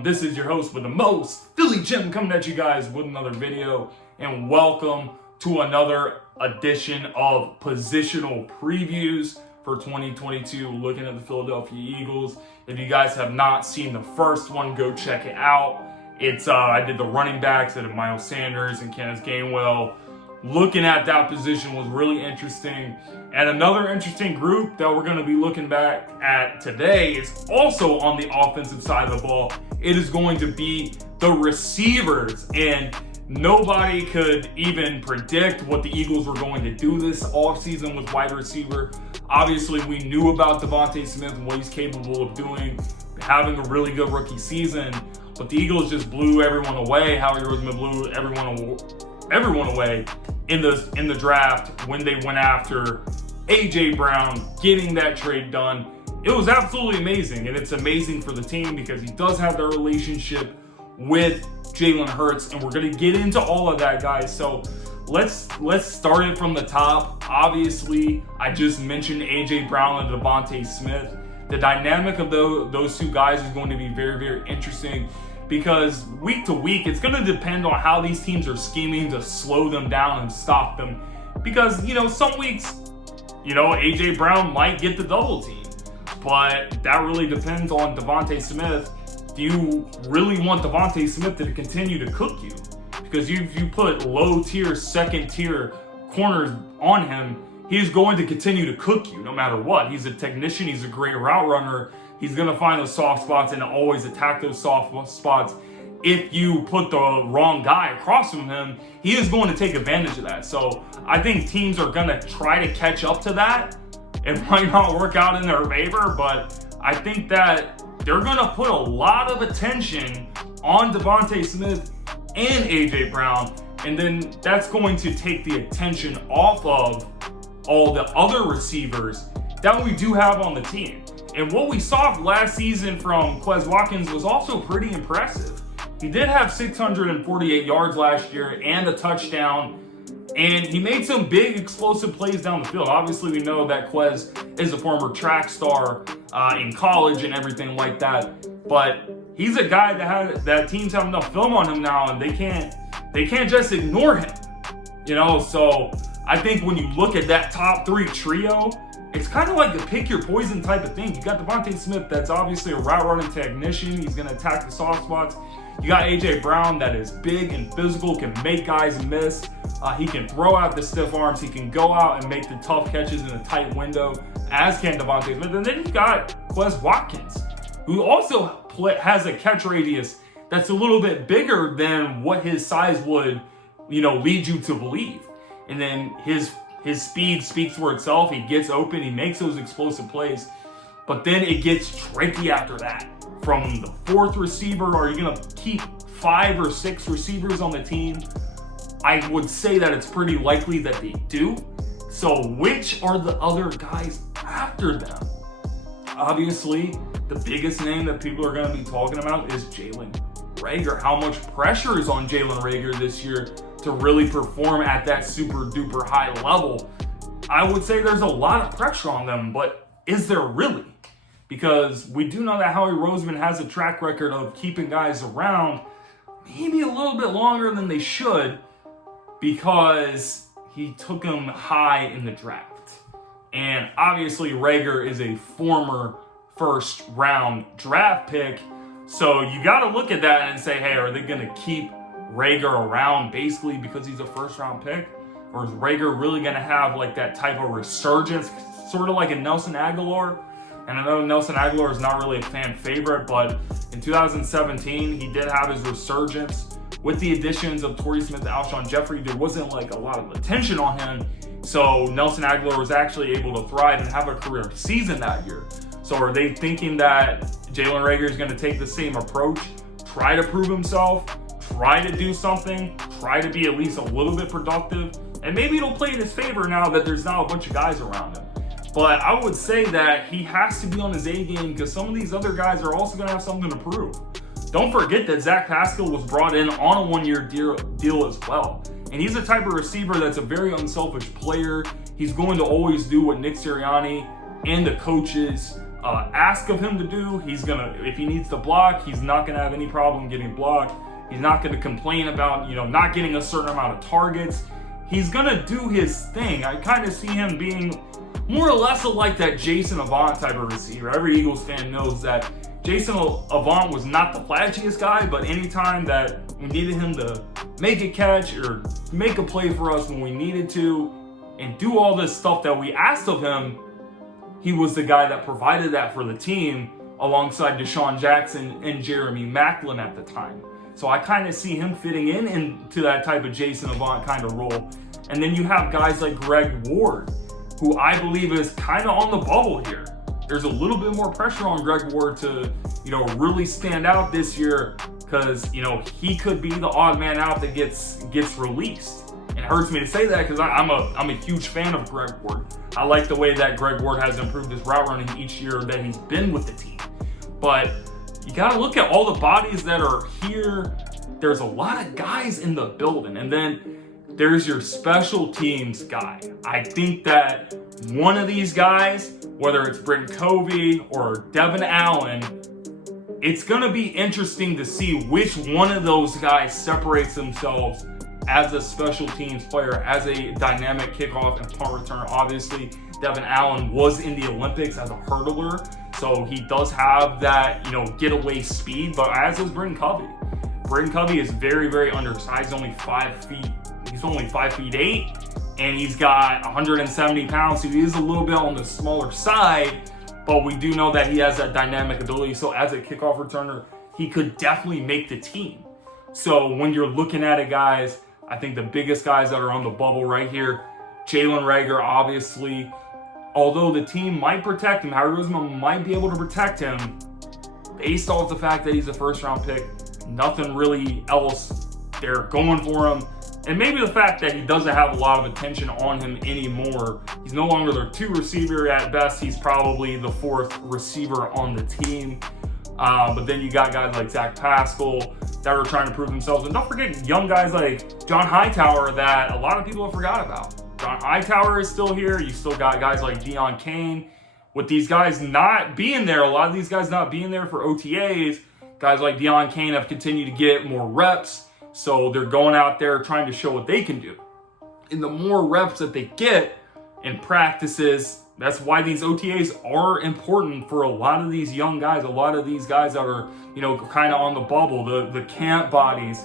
welcome. This is your host with the most, Philly Jim, coming at you guys with another video. And welcome to another edition of Positional Previews for 2022, looking at the Philadelphia Eagles. If you guys have not seen the first one, go check it out. I did the running backs, I did Miles Sanders and Kenneth Gainwell. Looking at that position was really interesting. And another interesting group that we're going to be looking back at today is also on the offensive side of the ball. It is going to be the receivers. And nobody could even predict what the Eagles were going to do this offseason with wide receiver. Obviously, we knew about Devonta Smith and what he's capable of doing, having a really good rookie season. But the Eagles just blew everyone away. Howie Roseman blew everyone away in the draft when they went after A.J. Brown, getting that trade done. It was absolutely amazing, and it's amazing for the team because he does have the relationship with Jalen Hurts, and we're going to get into all of that, guys. So let's start it from the top. Obviously, I just mentioned A.J. Brown and Devonta Smith. The dynamic of those two guys is going to be very, very interesting, because week to week, it's going to depend on how these teams are scheming to slow them down and stop them. Because, some weeks, A.J. Brown might get the double team. But that really depends on Devonta Smith. Do you really want Devonta Smith to continue to cook you? Because if you put low-tier, second-tier corners on him, he's going to continue to cook you no matter what. He's a technician. He's a great route runner. He's going to find those soft spots and always attack those soft spots. If you put the wrong guy across from him, he is going to take advantage of that. So I think teams are going to try to catch up to that. It might not work out in their favor, but I think that they're going to put a lot of attention on Devonta Smith and A.J. Brown. And then that's going to take the attention off of all the other receivers that we do have on the team. And what we saw last season from Quez Watkins was also pretty impressive. He did have 648 yards last year and a touchdown, and he made some big explosive plays down the field. Obviously, we know that Quez is a former track star in college and everything like that, but he's a guy that teams have enough film on him now, and they can't just ignore him. So I think when you look at that top three trio, it's kind of like a pick your poison type of thing. You got Devonta Smith, that's obviously a route running technician. He's going to attack the soft spots. You got A.J. Brown, that is big and physical, can make guys miss. He can throw out the stiff arms. He can go out and make the tough catches in a tight window, as can Devonta Smith. And then you got Quez Watkins, who also has a catch radius that's a little bit bigger than what his size would, lead you to believe. And then his speed speaks for itself. He gets open. He makes those explosive plays. But then it gets tricky after that. From the fourth receiver, are you going to keep 5 or 6 receivers on the team? I would say that it's pretty likely that they do. So which are the other guys after them? Obviously, the biggest name that people are going to be talking about is Jalen Rager. How much pressure is on Jalen Rager this year to really perform at that super duper high level? I would say there's a lot of pressure on them, but is there really? Because we do know that Howie Roseman has a track record of keeping guys around maybe a little bit longer than they should, because he took them high in the draft. And obviously Rager is a former first round draft pick. So you got to look at that and say, hey, are they going to keep Rager around basically because he's a first round pick? Or is Rager really going to have like that type of resurgence, sort of like a Nelson Aguilar? And I know Nelson Aguilar is not really a fan favorite, but in 2017, he did have his resurgence. With the additions of Torrey Smith and Alshon Jeffrey, there wasn't like a lot of attention on him. So Nelson Aguilar was actually able to thrive and have a career season that year. So are they thinking that Jalen Rager is going to take the same approach, try to prove himself, try to do something, try to be at least a little bit productive? And maybe it'll play in his favor now that there's now a bunch of guys around him. But I would say that he has to be on his A game, because some of these other guys are also going to have something to prove. Don't forget that Zach Pascal was brought in on a one-year deal as well. And he's the type of receiver that's a very unselfish player. He's going to always do what Nick Sirianni and the coaches ask of him to do. He's gonna, if he needs to block, he's not gonna have any problem getting blocked. He's not gonna complain about, not getting a certain amount of targets. He's gonna do his thing. I kind of see him being more or less like that Jason Avant type of receiver. Every Eagles fan knows that Jason Avant was not the flashiest guy, but anytime that we needed him to make a catch or make a play for us when we needed to and do all this stuff that we asked of him, he was the guy that provided that for the team alongside Deshaun Jackson and Jeremy Maclin at the time. So I kind of see him fitting into that type of Jason Avant kind of role. And then you have guys like Greg Ward, who I believe is kind of on the bubble here. There's a little bit more pressure on Greg Ward to, really stand out this year because, he could be the odd man out that gets released. And it hurts me to say that because I'm a huge fan of Greg Ward. I like the way that Greg Ward has improved his route running each year that he's been with the team. But you got to look at all the bodies that are here. There's a lot of guys in the building. And then there's your special teams guy. I think that one of these guys, whether it's Britton Covey or Devin Allen, it's going to be interesting to see which one of those guys separates themselves as a special teams player, as a dynamic kickoff and punt returner. Obviously, Devin Allen was in the Olympics as a hurdler, so he does have that, getaway speed, but as is Britton Covey. Britton Covey is very, very undersized, only 5 feet. He's only 5'8", and he's got 170 pounds, so he is a little bit on the smaller side, but we do know that he has that dynamic ability. So as a kickoff returner, he could definitely make the team. So when you're looking at it, guys, I think the biggest guys that are on the bubble right here, Jalen Rager, obviously, although the team might protect him, Harry Roseman might be able to protect him based off the fact that he's a first-round pick. Nothing really else. They're going for him. And maybe the fact that he doesn't have a lot of attention on him anymore. He's no longer their 2 receiver at best. He's probably the 4th receiver on the team. But then you got guys like Zach Pascal that are trying to prove themselves. And don't forget young guys like John Hightower that a lot of people have forgot about. John Hightower is still here. You still got guys like Deon Cain. With these guys not being there, a lot of these guys not being there for OTAs, guys like Deon Cain have continued to get more reps. So they're going out there trying to show what they can do. And the more reps that they get in practices, that's why these OTAs are important for a lot of these young guys, a lot of these guys that are, kind of on the bubble, the camp bodies,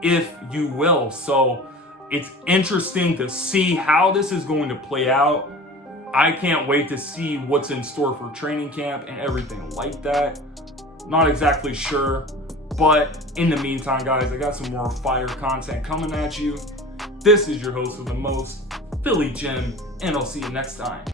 if you will. So it's interesting to see how this is going to play out. I can't wait to see what's in store for training camp and everything like that. Not exactly sure. But in the meantime, guys, I got some more fire content coming at you. This is your host of the most, Philly Jim, and I'll see you next time.